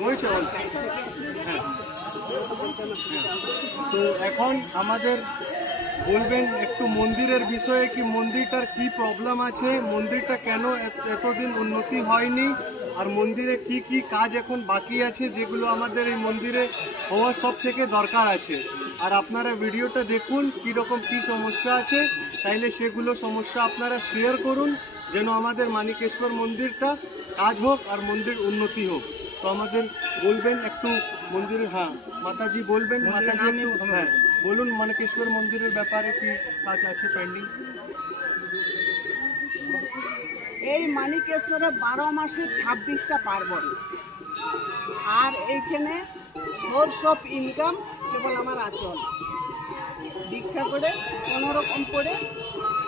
হয়েছে হ্যাঁ। তো এখন আমাদের বলবেন একটু মন্দিরের বিষয়ে, কি মন্দিরটার কি প্রবলেম আছে, মন্দিরটা কেন এতদিন উন্নতি হয়নি, আর মন্দিরে কি কি কাজ এখন বাকি আছে যেগুলো আমাদের এই মন্দিরে হওয়ার সব থেকে দরকার আছে। আর আপনারা ভিডিওটা দেখুন কীরকম কি সমস্যা আছে, তাইলে সেগুলো সমস্যা আপনারা শেয়ার করুন, যেন আমাদের মানিকেশ্বর মন্দিরটা কাজ হোক আর মন্দির উন্নতি হোক। তো আমাদের বলবেন একটু মন্দিরে, হ্যাঁ মাতাজি বলবেন, মাতাজি একটু হ্যাঁ বলুন মানিকেশ্বর মন্দিরের ব্যাপারে কি কাজ আছে পেন্ডিং। এই মানিকেশ্বরে 12 মাসে 26টা পার্বণ, আর এইখানে সোর্স অফ ইনকাম কেবল আমার আচল। ভিক্ষা করে কোনোরকম করে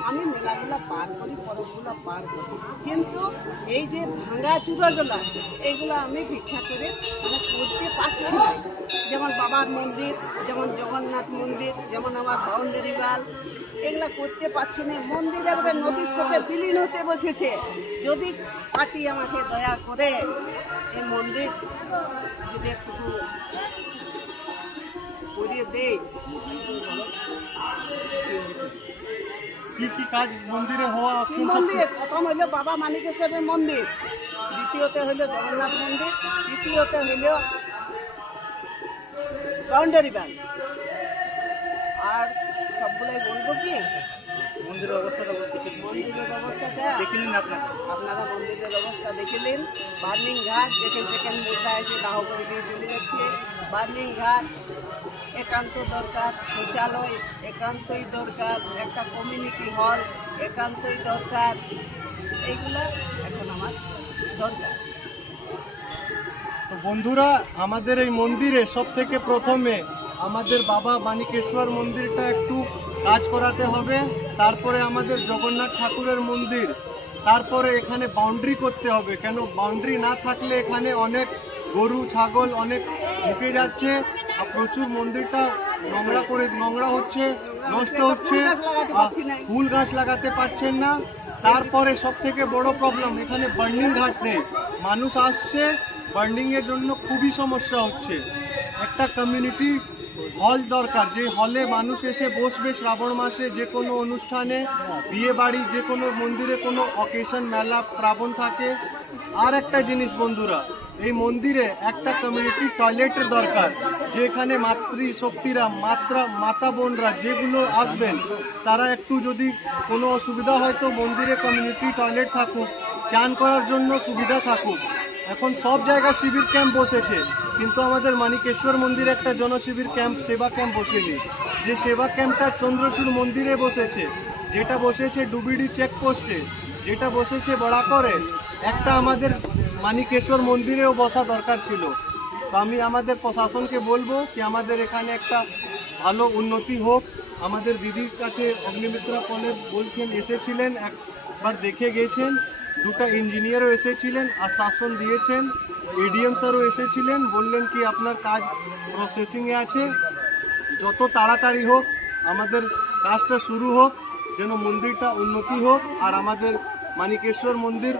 আমি মেলাগুলো পার করি, পরবগুলো পার করি, কিন্তু এই যে ভাঙা চূড়াগুলো এইগুলো আমি ভিক্ষা করে করতে পারছি না। যেমন বাবার মন্দির, যেমন জগন্নাথ মন্দির, যেমন আমার বাউন্ডারি ওয়াল, এগুলা করতে পারছি না। মন্দির এবারে নদীর সাথে বিলীন হতে বসেছে। যদি পার্টি আমাকে দয়া করে এই মন্দির যদি একটু করিয়ে দেয়। কি কি কাজ মন্দিরে হওয়া? মন্দির প্রথম হইল বাবা মানিকেশ্বরের মন্দির, দ্বিতীয়তে হইল জগন্নাথ মন্দির, তৃতীয়তে হইল বাউন্ডারি ওয়াল। আর সবগুলাই বলবো কি মন্দিরের অবস্থাটা দেখলেন, আপনারা মন্দিরের অবস্থা দেখলেন। বার্নিং ঘাট যেখানে সেখানে মোটা এসে দাহ করে দিয়ে চলে যাচ্ছে। বার্নিং ঘাট একান্ত দরকার, শৌচালয় একান্তই দরকার, একটা কমিউনিটি হল একান্তই দরকার। এইগুলো এখন আমার দরকার। তো বন্ধুরা, আমাদের এই মন্দিরে সব থেকে প্রথমে আমাদের বাবা মানিকেশ্বর মন্দিরটা একটু কাজ করাতে হবে, তারপরে আমাদের জগন্নাথ ঠাকুরের মন্দির, তারপরে এখানে বাউন্ডারি করতে হবে। কেন বাউন্ডারি না থাকলে এখানে অনেক গরু ছাগল অনেক ঢুকে যাচ্ছে, আর প্রচুর মন্দিরটা নোংরা হচ্ছে, নষ্ট হচ্ছে, ফুল গাছ লাগাতে পারছেন না। তারপরে সব থেকে বড় প্রবলেম, এখানে বার্নিং ঘাট নেই। মানুষ আসছে, বার্নিংয়ের জন্য খুবই সমস্যা হচ্ছে। একটা কমিউনিটি হল দরকার, যে হলে মানুষ এসে বসবে শ্রাবণ মাসে যে কোনো অনুষ্ঠানে, বিয়ে বাড়ি, যে কোনো মন্দিরে কোনো অকেশন, মেলা প্রাবণ থাকে। আর একটা জিনিস বন্ধুরা, এই মন্দিরে একটা কমিউনিটি টয়লেটের দরকার, যেখানে মাতৃশক্তিরা মাতা বোনরা যেগুলো আসবেন তারা একটু যদি কোনো অসুবিধা হয় তো মন্দিরে কমিউনিটি টয়লেট থাকুক, চান করার জন্য সুবিধা থাকুক। এখন সব জায়গায় শিবির ক্যাম্প বসেছে, কিন্তু আমাদের মানিকেশ্বর মন্দিরে একটা জনশিবির ক্যাম্প, সেবা ক্যাম্প বসেনি। যে সেবা ক্যাম্পটা চন্দ্রচূড় মন্দিরে বসেছে, যেটা বসেছে ডুবিডি চেকপোস্টে, যেটা বসেছে বড়াকরে, একটা আমাদের মানিকেশ্বর মন্দিরেও বসা দরকার ছিল। তো আমি আমাদের প্রশাসনকে বলবো কি আমাদের এখানে একটা ভালো উন্নতি হোক। আমাদের দিদির কাছে অগ্নিমিত্রা কলেজ বলছেন, এসেছিলেন, একবার দেখে গেছেন, দুটো ইঞ্জিনিয়ারও এসেছিলেন, আশ্বাসন দিয়েছেন, এডিএম স্যারও এসেছিলেন, বললেন কি আপনার কাজ প্রসেসিংয়ে আছে, যত তাড়াতাড়ি হোক আমাদের কাজটা শুরু হোক, যেন মন্দিরটা উন্নতি হোক আর আমাদের মানিকেশ্বর মন্দির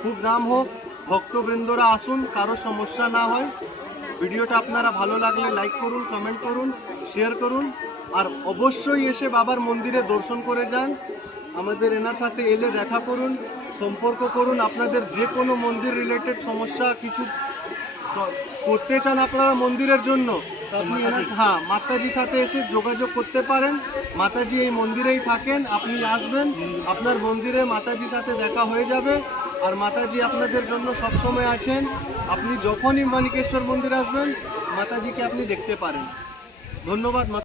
খুব নাম হোক, ভক্তবৃন্দরা আসুন, কারো সমস্যা না হয়। ভিডিওটা আপনারা ভালো লাগলে লাইক করুন, কমেন্ট করুন, শেয়ার করুন, আর অবশ্যই এসে বাবার মন্দিরে দর্শন করে যান। আমাদের এনার সাথে এলে দেখা করুন, সম্পর্ক করুন। আপনাদের যে কোনো মন্দির রিলেটেড সমস্যা কিছু করতে চান আপনারা মন্দিরের জন্য, আপনি হ্যাঁ মাতাজির সাথে এসে যোগাযোগ করতে পারেন। মাতাজি এই মন্দিরেই থাকেন, আপনি আসবেন, আপনার মন্দিরে মাতাজির সাথে দেখা হয়ে যাবে, আর মাতাজি আপনাদের জন্য সবসময় আছেন। আপনি যখনই মানিকেশ্বর মন্দির আসবেন মাতাজিকে আপনি দেখতে পারেন। ধন্যবাদ।